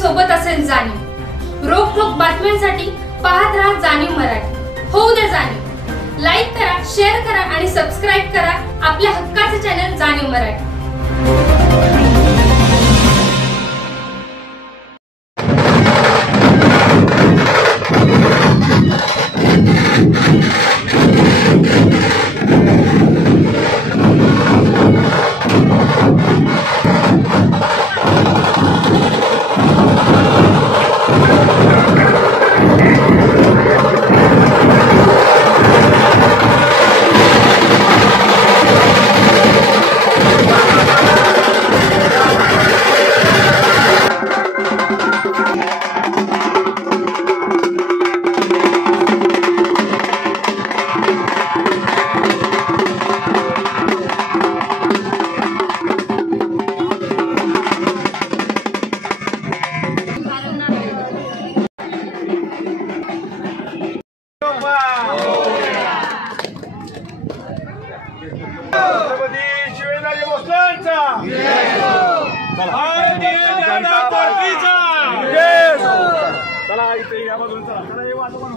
सोबत असेल जाणीव। रोखोक बातम्यांसाठी पाहत राहा जाणीव मराठी। होऊ दे जाणीव। लाईक करा, शेअर करा आणि सबस्क्राइब करा आपल्या हक्काचे चॅनल जाणीव मराठी। चला इथे या बाजूला चला चला हे वाजवा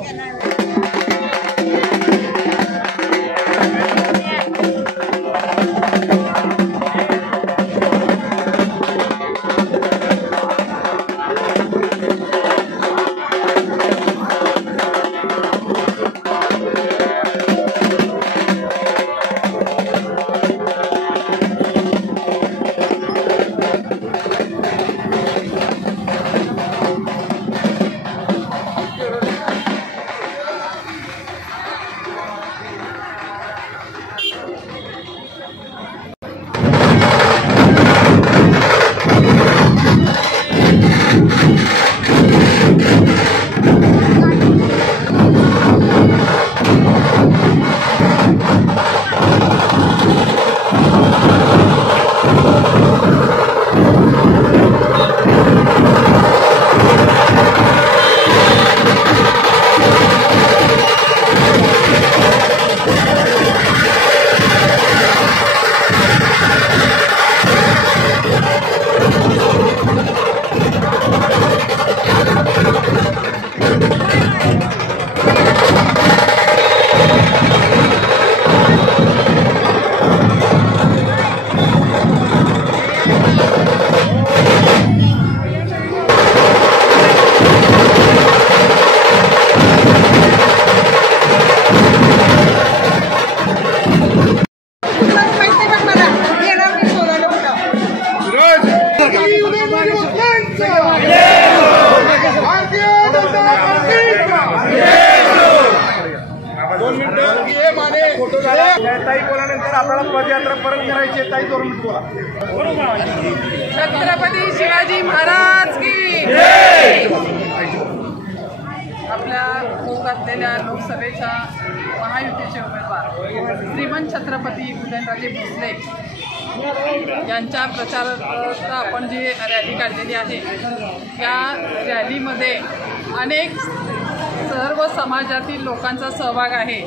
ताई बोलानंतर आपल्याला पदयात्रा परत करायची। ताई 2 मिनिट बोला। छत्रपती शिवाजी महाराज की जय। आपल्या होत असलेल्या लोकसभेच्या महायुतीचे उमेदवार श्रीमंत छत्रपती उदयनराजे भोसले यांच्या प्रचारार्थ आपण जी रॅली काढलेली आहे त्या रॅलीमध्ये अनेक सर्व समाजातील लोकांचा सहभाग आहे।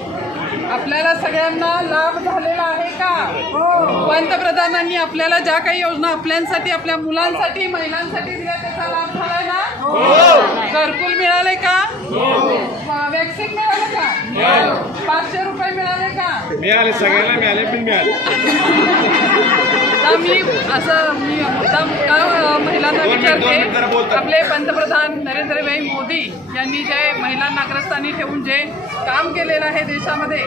आपल्याला सगळ्यांना लाभ झालेला आहे का? पंतप्रधानांनी आपल्याला ज्या काही योजना आपल्यासाठी, आपल्या मुलांसाठी, महिलांसाठी दिल्या त्याचा लाभ झालाय ना? घरकुल मिळाले का? वॅक्सिन मिळाले का? 500 रुपये मिळाले का? मिळाले, सगळ्यांना मिळाले पण मिळाले। मी महिलांना विचारते, आपले पंतप्रधान नरेंद्रभाई मोदी यांनी जे महिलांना अग्रस्थानी ठेवून जे काम केलेलं आहे देशामध्ये,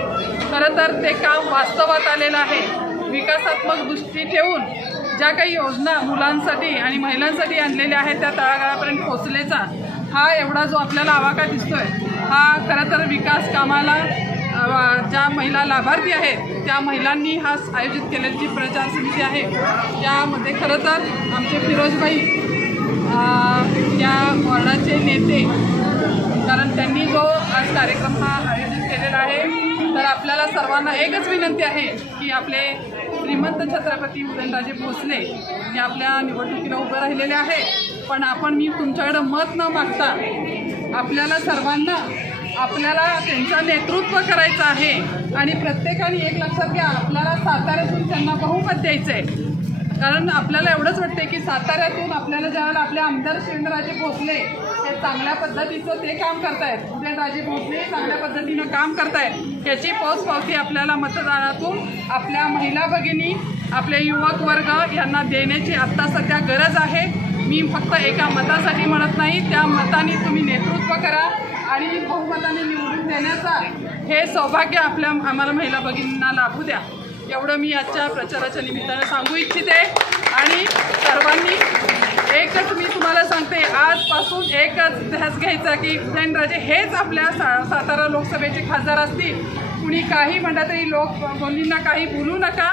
खरं तर ते काम वास्तवात आलेलं आहे। विकासात्मक दृष्टी ठेवून ज्या काही योजना मुलांसाठी आणि महिलांसाठी आणलेल्या आहेत त्या तळागाळापर्यंत पोहोचल्याचा हा एवढा जो आपल्याला आवाका दिसतोय हा खरं तर विकास कामाला ज्या महिला लाभार्थी आहेत त्या महिलांनी हा आयोजित केलेली प्रचार समिती आहे। यामध्ये खरं तर आमचे फिरोजभाई या वॉर्डाचे नेते, कारण त्यांनी जो आज कार्यक्रम हा आयोजित केलेला आहे, तर आपल्याला सर्वांना एकच विनंती आहे की आपले श्रीमंत छत्रपती उदयनराजे भोसले हे आपल्या निवडणुकीला उभे राहिलेले आहे, पण मी तुमच्याकडे मत न मागता आपल्याला सर्वांना आपल्याला त्यांचं नेतृत्व करायचं आहे आणि प्रत्येकाने एक लक्षात घ्या, आपल्याला साताऱ्यातून त्यांना बहुमत द्यायचं आहे। कारण आपल्याला एवढंच वाटते की साताऱ्यातून आपल्याला ज्यावेळेला आपले आमदार शिवेंद्रराजे भोसले हे चांगल्या पद्धतीचं ते काम करतायत, उदयनराजे भोसले चांगल्या पद्धतीनं काम करतायत, याची पोचपावती आपल्याला मतदानातून आपल्या महिला भगिनी, आपले युवक वर्ग यांना देण्याची आत्ता सध्या गरज आहे। मी फक्त एका मतासाठी म्हणत नाही, त्या मताने तुम्ही नेतृत्व करा आणि बहुमताने निवडून देण्याचा हे सौभाग्य आम्हाला महिला भगिनींना लाभू द्या, एवढं मी आजच्या प्रचाराच्या निमित्तानं सांगू इच्छिते। आणि सर्वांनी एकच मी तुम्हाला सांगते, आजपासून एकच ध्यास घ्यायचा की उदयनराजे हेच आपल्या सातारा लोकसभेचे खासदार असतील। कुणी काही म्हणता तरी मुलींना काही बोलू नका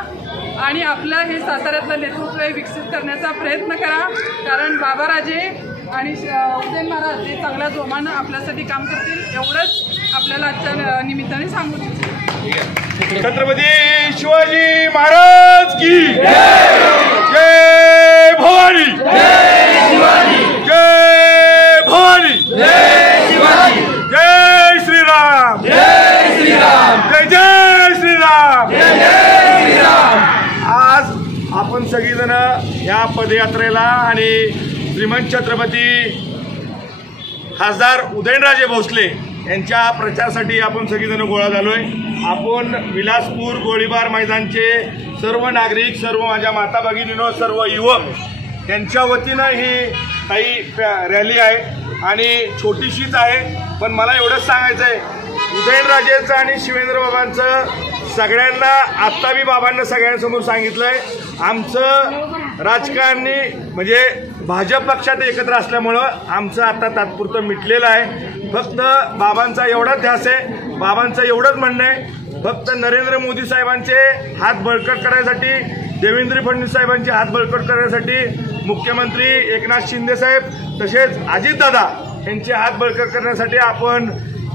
आणि आपलं हे साताऱ्यातलं नेतृत्व विकसित करण्याचा प्रयत्न करा, कारण बाबाराजे आणि उदयन महाराज हे चांगल्या जोमानं आपल्यासाठी काम करतील, एवढंच आपल्याला आजच्या निमित्ताने सांगू इच्छिते। छत्रपती शिवाजी महाराज की जय भवानी, जय शिवाजी, जय भवानी, जय शिवाजी, जय श्रीराम, जय श्रीराम, जय जय श्रीराम, जय जय श्रीराम। आज आपण सगळीजण या पदयात्रेला आणि श्रीमंत छत्रपती खासदार उदयनराजे भोसले यांच्या प्रचारासाठी आपण सगळीजण गोळा झालोय। आपण विलासपूर गोळीबार मैदानचे सर्व नागरिक, सर्व माझ्या माता भगिनींनो, सर्व युवक यांच्या वतीनं ही काही रॅली आहे आणि छोटीशीच आहे, पण मला एवढंच सांगायचं आहे, उदयनराजेंचं आणि शिवेंद्र बाबांचं सगळ्यांना आत्ता मी बाबांना सगळ्यांसमोर सांगितलंय, आमचं राजकारणी म्हणजे भाजप पक्षात एकत्र असल्यामुळं आमचं आता तात्पुरतं मिटलेलं आहे। फक्त बाबांचा एवढाच ध्यास आहे, बाबांचं एवढंच म्हणणं आहे, फक्त नरेंद्र मोदी साहेबांचे हात बळकट करण्यासाठी, देवेंद्र फडणवीस साहेबांचे हात बळकट करण्यासाठी, मुख्यमंत्री एकनाथ शिंदे साहेब तसेच अजितदादा यांचे हात बळकट करण्यासाठी आपण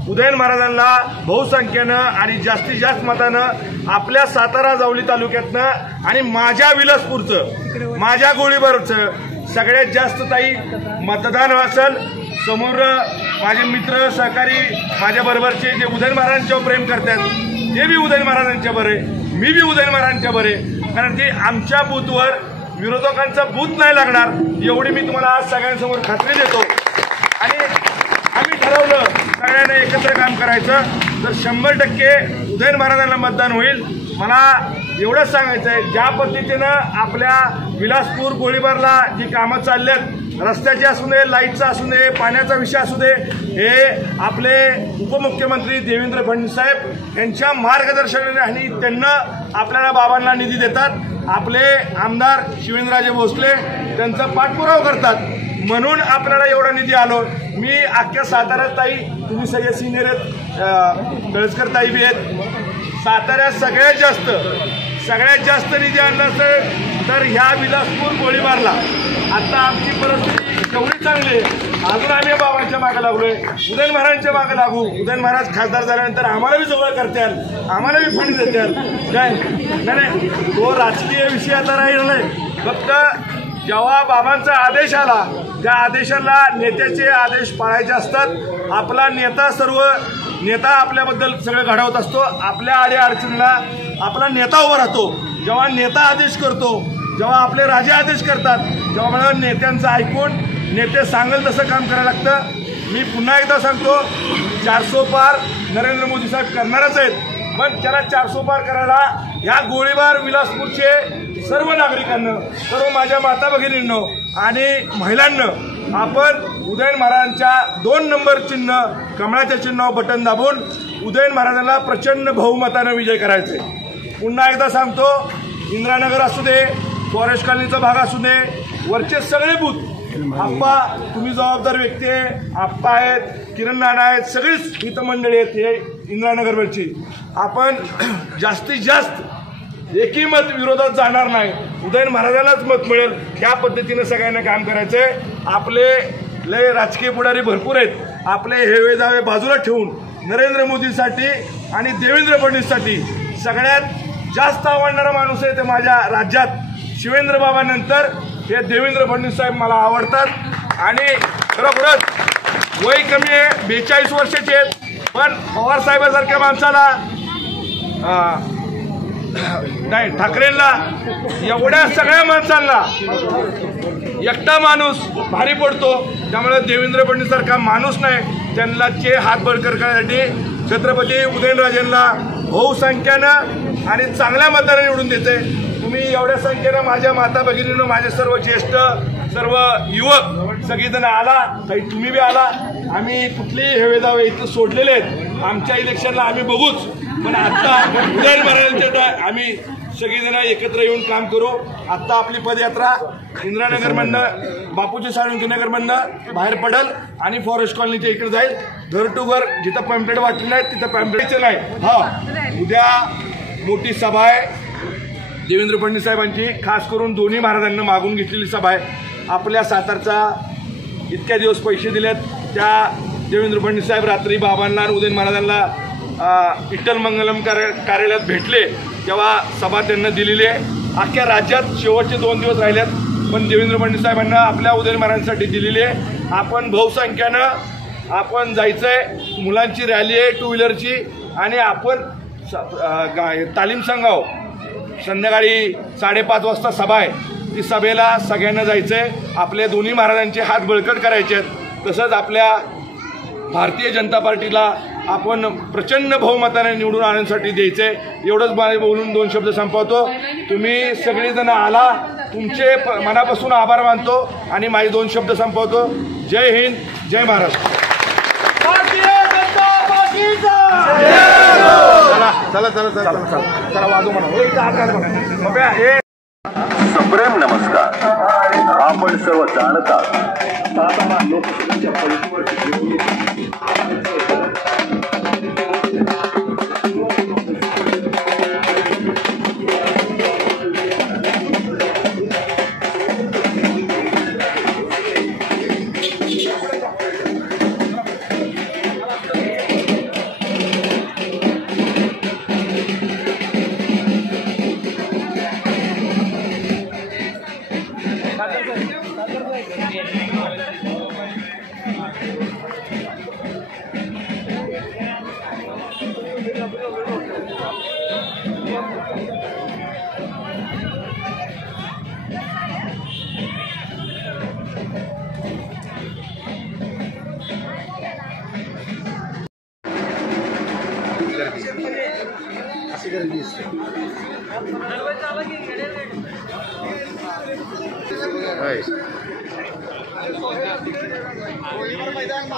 उदयन महाराजांना बहुसंख्येनं आणि जास्तीत जास्त मतानं आपल्या सातारा जावली तालुक्यातनं आणि माझ्या विलासपूरचं, माझ्या गोळीबारचं सगळ्यात जास्त ताई मतदान असेल। समोर माझे मित्र सहकारी माझ्या बरोबरचे जे उदयन महाराजांच्यावर प्रेम करतात ते बी उदयन महाराजांच्या बरे, मी बी उदयन महाराजांच्या बरे, कारण की आमच्या बूथवर विरोधकांचा बूथ नाही लागणार एवढी मी तुम्हाला आज सगळ्यांसमोर खात्री देतो। आणि आम्ही ठरवलं सगळ्यांना एकत्र काम करायचं, तर 100% उदयन महाराजांना मतदान होईल। मला एवढंच सांगायचं आहे, ज्या पद्धतीनं आपल्या विलासपूर गोळीबारला जी कामं चालल्यात, रस्त्याचे असू दे, लाईटचा असू दे, पाण्याचा विषय असू दे, हे आपले उपमुख्यमंत्री देवेंद्र फडणवीस साहेब यांच्या मार्गदर्शनाने आणि त्यांना आपल्याला बाबांना निधी देतात। आपले आमदार शिवेंद्रराजे भोसले त्यांचा पाठपुरावा करतात, म्हणून आपल्याला एवढा निधी आलो। मी अख्ख्या साताऱ्यात ताई, तुम्ही सगळे सिनियर आहेत, कळसकर ताई बी आहेत, साताऱ्यात सगळ्यात जास्त निधी आणला असेल तर ह्या विलासपूर गोळीबारला। आता आमची परिस्थिती एवढी चांगली आहे, अजून आम्ही बाबांच्या मागे लागलोय, उदयन महाराजांच्या मागे लागू। उदयन महाराज खासदार झाल्यानंतर आम्हाला बी जवळ करताल, आम्हाला बी फंड देताल काय नाही, तो राजकीय विषय आता राहिला नाही। फक्त जेव्हा बाबांचा आदेश आला, त्या आदेशाला नेत्याचे आदेश पाळायचे असतात। आपला नेता आपल्याबद्दल सगळं घडवत असतो, आपल्या अडचणीला आपला नेता उभा राहतो। जेव्हा नेता आदेश करतो, जेव्हा आपले राजे आदेश करतात, जेव्हा मला नेत्यांचं ऐकून नेते सांगेल तसं काम करायला लागतं। मी पुन्हा एकदा सांगतो, 400 पार नरेंद्र मोदी साहेब करणारच आहेत, पण त्याला 400 पार करायला ह्या गोळीबार विलासपूरचे सर्व नागरिकांना, सर्व माझ्या माता भगिनींनो आणि महिलांना आपण उदयन महाराजांच्या 2 नंबर चिन्ह, कमळाच्या चिन्हावर बटन दाबून उदयन महाराजांना प्रचंड बहुमतानं विजय करायचे। पुन्हा एकदा सांगतो, इंदिरानगर असू दे, फॉरेस्ट कॉलनीचा भाग असू दे, वरचे सगळे बूथ, आप्पा तुम्ही जबाबदार व्यक्ती आहे, आप्पा आहेत, किरण नाना आहेत, सगळीच इथं मंडळी आहेत हे इंदिरानगरवरची। आपण जास्तीत जास्त एकही मत विरोधात जाणार नाही, उदयन महाराजांनाच मत मिळेल, ह्या पद्धतीनं सगळ्यांना काम करायचंय। आपले लय राजकीय पुढारी भरपूर आहेत, आपले हेवे दावे बाजूला ठेवून नरेंद्र मोदीसाठी आणि देवेंद्र फडणवीससाठी सगळ्यात जास्त आवडणारा माणूस आहे ते माझ्या राज्यात शिवेंद्र बाबांनंतर हे देवेंद्र फडणवीस साहेब मला आवडतात। आणि खरोखरच वय कमी आहे, 42 वर्षाचे आहेत, पण पवार साहेबांसारख्या माणसाला नाही, ठाकरेंना एवढ्या सगळ्या माणसांना एकटा माणूस भारी पडतो. त्यामुळे देवेंद्र फडणवीस सारखा माणूस नाही, त्यांना हात बळकट करण्यासाठी छत्रपती उदयनराजेंना बहुसंख्यानं आणि चांगल्या मताने निवडून देते. तुम्ही एवढ्या संख्येनं माझ्या माता भगिनीनं, माझे सर्व ज्येष्ठ, सर्व युवक सगळेजण आला, काही तुम्ही बी आला. आम्ही कुठलेही हेवेदावे इथं सोडलेले आहेत. आमच्या इलेक्शनला आम्ही बघूच, पण आता उदयनराजेंच्या आम्ही सगळेजण एकत्र येऊन काम करू. आत्ता आपली पदयात्रा इंदिरानगरमधनं, बापूजी साळुंखे नगरमधनं बाहेर पडल आणि फॉरेस्ट कॉलनीच्या इकडे जाईल. घर टू घर जिथं पॅम्पलेट वाटले नाहीत तिथं पॅम्पलेटचं नाही. उद्या मोठी सभा आहे देवेंद्र फडणवीस साहेबांची, खास करून दोन्ही महाराजांना मागून घेतलेली सभा आहे. आपल्या सातारचा इतक्या दिवस पैसे दिलेत त्या देवेंद्र फडणवीस साहेब रात्री बाबांना आणि उदयन महाराजांना विठ्ठल मंगलम कार्यालयात भेटले तेव्हा सभा त्यांना दिलेली आहे. अख्ख्या राज्यात शेवटचे 2 दिवस राहिलेत, पण देवेंद्र फडणवीस साहेबांना आपल्या उदयन महाराजांसाठी दिलेली आहे. आपण बहुसंख्यानं आपण जायचंय, मुलांची रॅली आहे 2 व्हीलरची, आणि आपण तालीम संघाव संध्याकाळी 5:30 वाजता सभा आहे. ती सभेला सगळ्यांना जायचंय. आपल्या दोन्ही महाराजांचे हात बळकट करायचे आहेत. तसंच आपल्या भारतीय जनता पार्टीला आपण प्रचंड बहुमताने निवडून आणण्यासाठी द्यायचंय. एवढंच मला बोलून 2 शब्द संपवतो. तुम्ही सगळेजण आला, तुमचे मनापासून आभार मानतो आणि माझे 2 शब्द संपवतो. जय हिंद, जय महाराष्ट्र. चला चला चला चला चला चला वाजू म्हणा. सप्रेम नमस्कार. आपण सर्व जाणता सातारा लोकसभेच्या मैदान